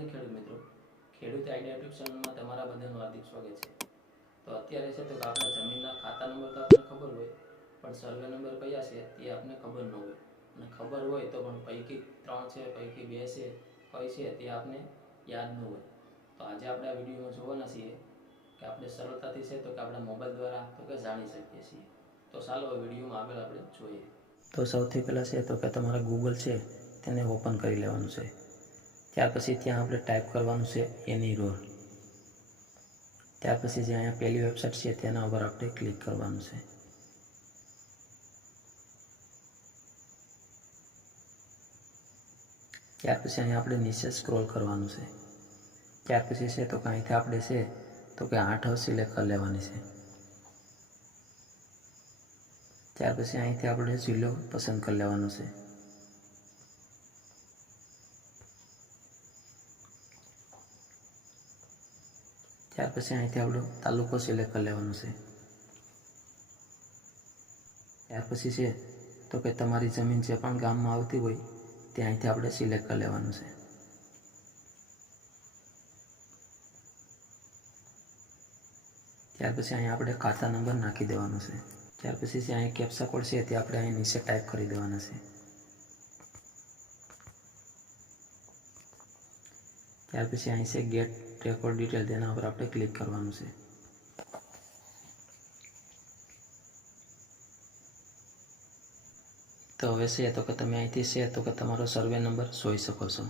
હાય ખેડૂત મિત્રો, ખેડૂત આઈડિયા યુટ્યુબ ચેનલમાં તમારા બધાનું હાર્દિક સ્વાગત છે। તો અત્યારે છે તો કે આપણા જમીનના ખાતા નંબર તો આપણને ખબર હોય, પણ સર્વે નંબર કયા છે તે આપણને ખબર ન હોય, અને ખબર હોય તો પણ પૈકી 3 છે, પૈકી 2 છે, કઈ છે તે આપને યાદ ન હોય। તો આજે આપણે આ વિડીયોમાં જોવાના છીએ કે આપણે સરળતાથી છે તો કે આપણા મોબાઈલ દ્વારા તો કે જાણી શકીએ છીએ। તો ચાલો વિડીયોમાં આગળ આપણે જોઈએ। તો સૌથી પહેલાં છે તો કે તમારા ગૂગલ છે તેને ઓપન કરી લેવાનું છે। ત્યાર પછી ત્યાં આપણે ટાઈપ કરવાનું છે એની રોલ। ત્યાર પછી જે અહીંયા પહેલી વેબસાઇટ છે તેના ઉપર આપણે ક્લિક કરવાનું છે। ત્યાર પછી અહીંયા આપણે નીચે સ્ક્રોલ કરવાનું છે। ત્યાર પછી છે તો કે અહીંથી આપણે છે તો કે 8 સિલેક્ટ કરી લેવાની છે। ત્યાર પછી અહીંથી આપણે જિલ્લો પસંદ કરી લેવાનો છે। ત્યાર પછી અહીંથી આપણો તાલુકો સિલેક્ટ કરી લેવાનો છે। ત્યાર પછી છે તો કે તમારી જમીન જે પણ ગામમાં આવતી હોય તે અહીંથી આપણે સિલેક્ટ કરી લેવાનું છે। ત્યાર પછી અહીંયા આપણે ખાતા નંબર નાખી દેવાનો છે। ત્યાર પછી જે અહીં કેપ્ચા કોડ છે તે આપણે અહીં નીચે ટાઈપ કરી દેવાના છે। ત્યાર પછી અહીં છે ગેટ રેકોર્ડ ડિટેલ, તેના ઉપર આપણે ક્લિક કરવાનું છે। તો હવે છે તો કે તમે અહીંથી છે તો કે તમારો સર્વે નંબર જોઈ શકો છો।